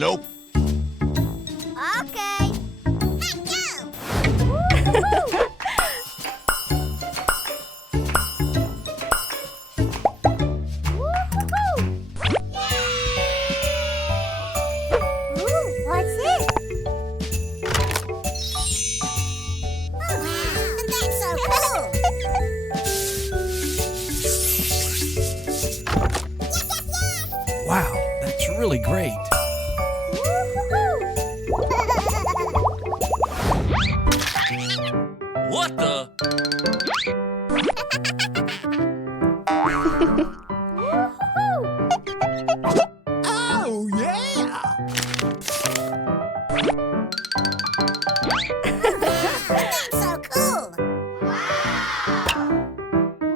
Nope. Okay. What's this? Oh, wow. That's so cool. Wow, that's really great. What the? Oh, yeah! That's so cool.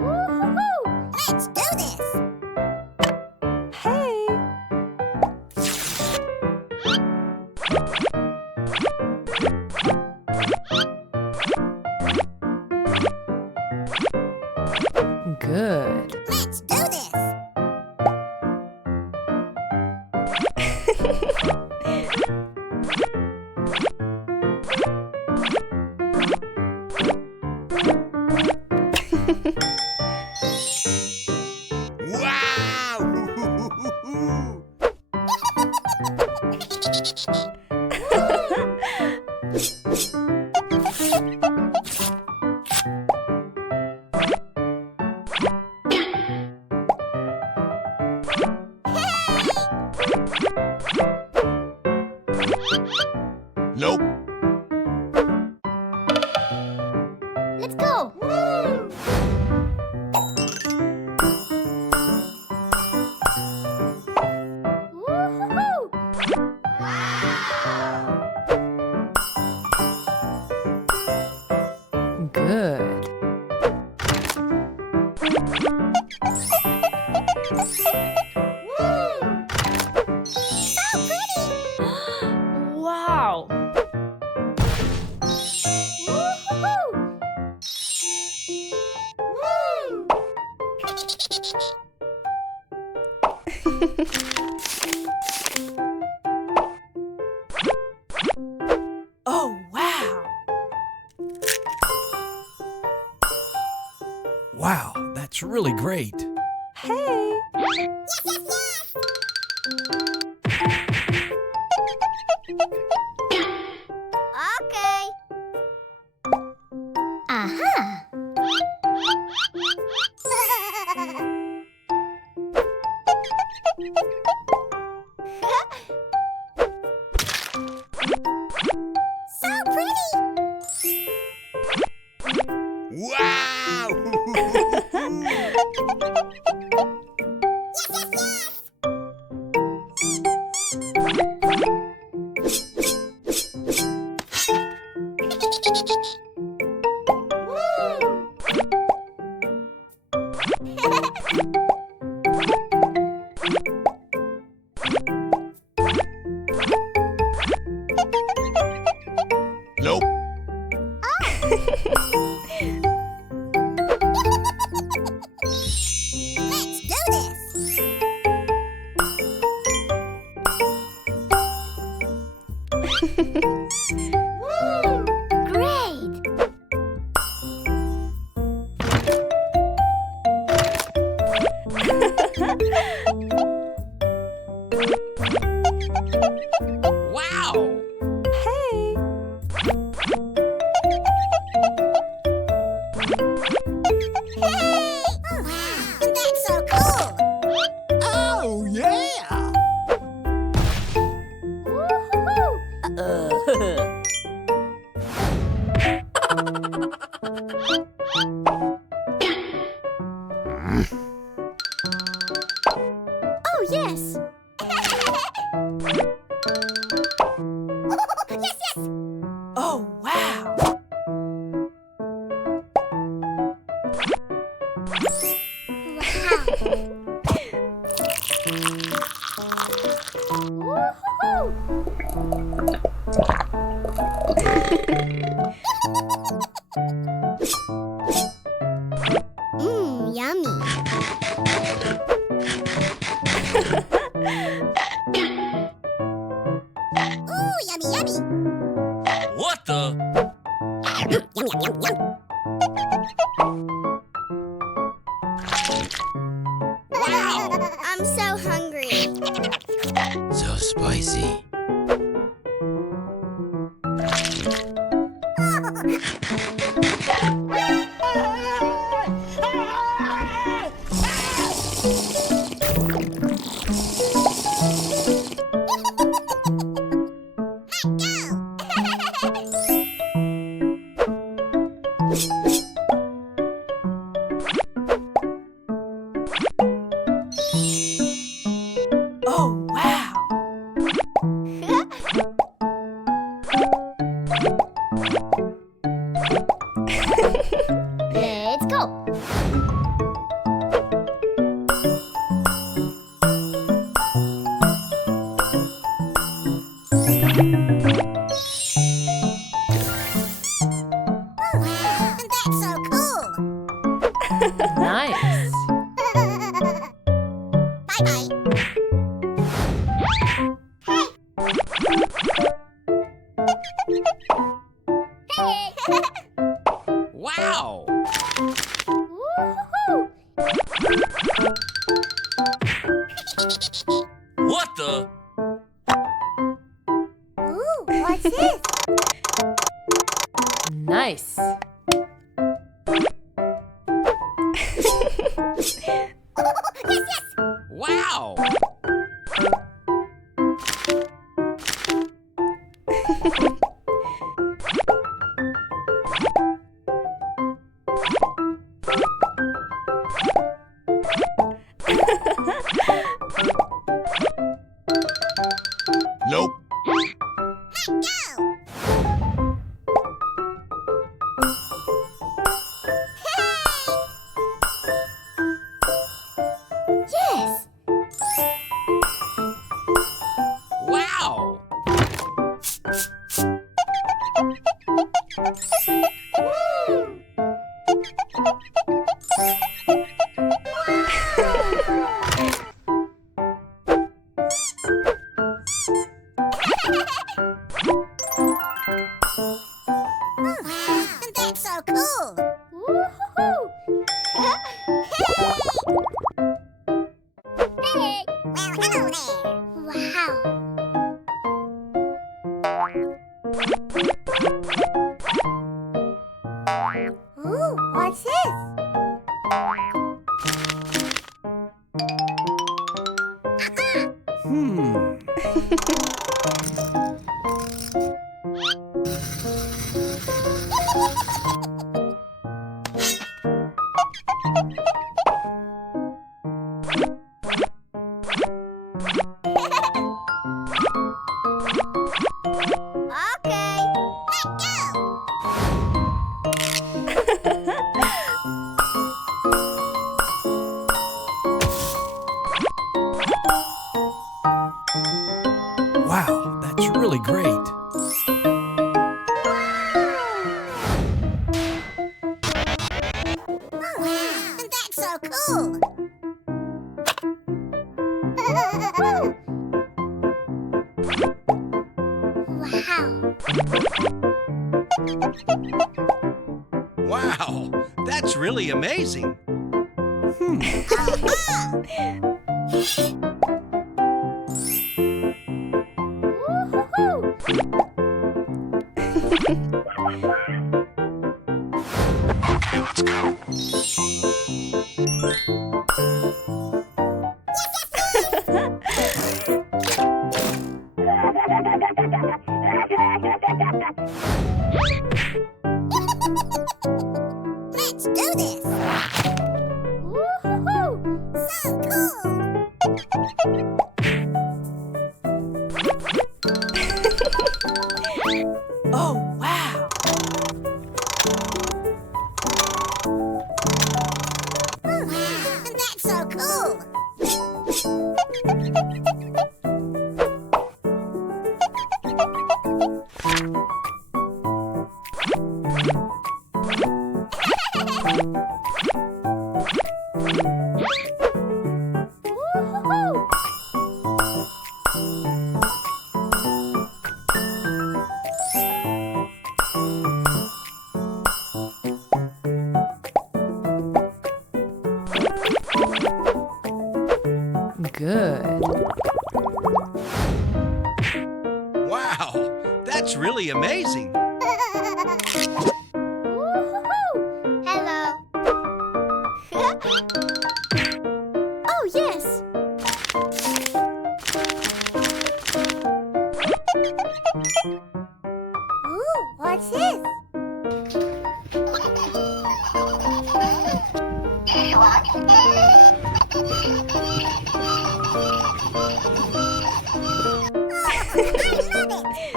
Wow. Let's do this. Hey! Good. Let's do this. Wow! Nope. Let's go. Woo-hoo. Good. So pretty. Wow! Woo-hoo. Oh, wow! Wow, that's really great. Hey! Okay. Aha. So pretty. Wow! Nope. Let's do this. Great. Wow! Hey! Hey! Wow, that's so cool. Oh, yeah! Woo-hoo. Oh, yes. Yes, yes. Oh, wow! Yummy. Wow! I'm so hungry. So spicy. Oh, wow. Let's go. Wow, that's so cool. Nice. Bye-bye. Hey! Wow. Woo-hoo-hoo. What the? Ooh, what's this? Nice. Yes, yes! Wow. Nope. Yes! Wow. Wow, that's so cool! Woo-hoo-hoo! Hey! Well, hello there! Wow! Ooh, what's this? Hmm. Okay, let's go! Wow, that's really great. Wow, that's so cool! Wow! Wow, that's really amazing. Woo-hoo-hoo! Okay, let's go. Let's do this! Woo-hoo-hoo! So cool! Oh, wow. Wow, that's so cool! Wow, that's really amazing. Hello. Oh, yes. Ooh, what's this? I love it.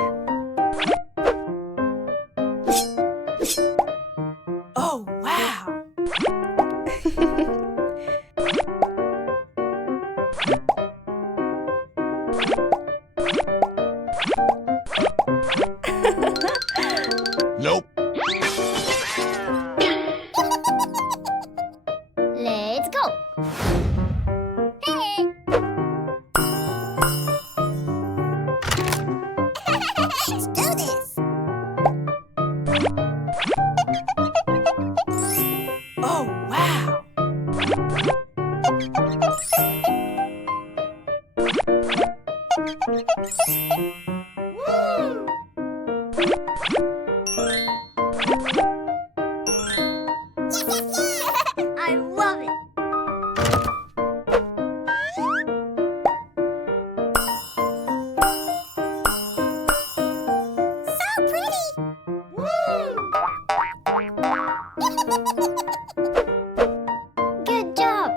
Oh, wow. Nope. Let's go. Hey. Let's do this. Oh, wow. Woo. I love it. So pretty. Good job.